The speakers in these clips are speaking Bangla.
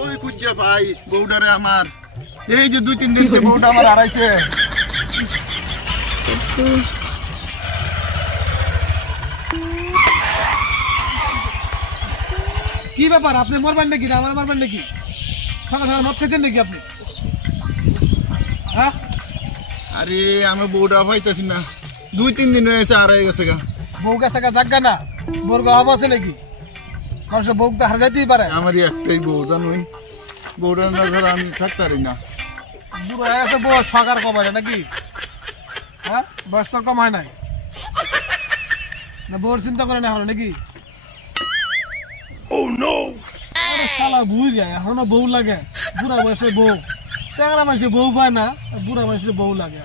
ওই খুঁজছে ভাই বউডারে আমার এই যে দুই তিন দিন থেকে বউটা আমার হারাইছে কি ব্যাপার? আপনি মরবেন নাকি? না আমার মারবেন নাকি? সকাল সকাল মদ খেয়েছেন নাকি আপনি? হ্যাঁ? আরে আমি বউটা পাইতেছি না। দুই তিন দিন হয়েছে হারাই গেছে গা। বউ গেছে গা জাগা না। বোর গাব আছে নাকি? মানুষের বউ তো হারা যাইতেই পারে। আমারই একটাই বউ জানুই। বউটার না ধর আমি থাকতে পারি না। বুড়ো হয়ে গেছে বউ সকার কম হয় নাকি? হ্যাঁ? বয়স কম হয় নাই। না বউর চিন্তা করে না হলো নাকি? আরে শালা ভুল যায় এখনও বউ লাগে। বুড়া বয়সে বউ। চেংরা মানুষের বউ পায় না বুড়া মানুষের বউ লাগে।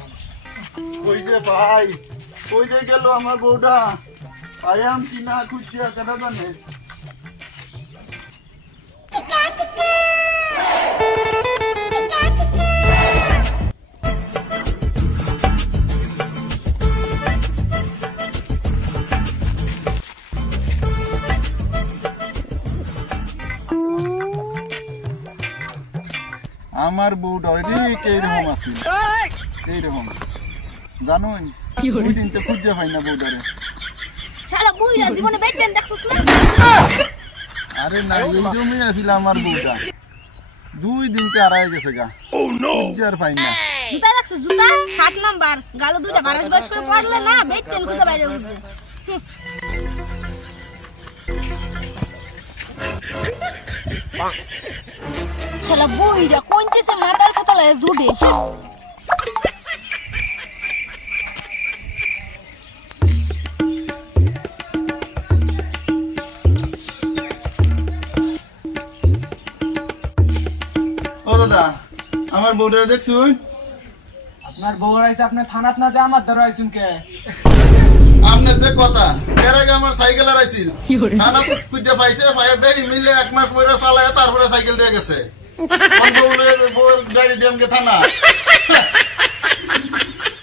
ওই যে ভাই ওই যে গেল আমার বউটা। আয়াম কি না খুঁজছি আর কেটা জানে? আমার বউটা ওই এইরকম আছে এইরকম। জানুন দুই দিন তো খুঁজে পাই না বউটারে। শালা বুইরা জীবনে বেটেন দেখছস না? আরে না এইরকমই আছিল আমার বউটা। দুই দিন তে হারাই গেছে গা। খুঁজে আর পাই না। জুতা দেখছস জুতা? সাত নাম্বার। গালো দুইটা বারোশ বাস করে পড়লে না বেটেন খুঁজে বাইরে উঠবে হুম। শালা বুইরা কোনতেছে মাতাল ছাতালে জুড়ে। ও দাদা আমার বউটারে দেখছুন? আপনার বউ আইছে আপনি থানাত না যা আমার ধরে আইছুন কে? আমনে যে কথা এর আগে আমার সাইকেল হারাইছিল। থানা খুঁজে পাইছে পাইয়ে বেই মিলে এক মাস পরে চালায় তারপরে সাইকেল দিয়ে গেছে। কোন বউ লয়ে বউ গাড়ি দিয়ে থানা।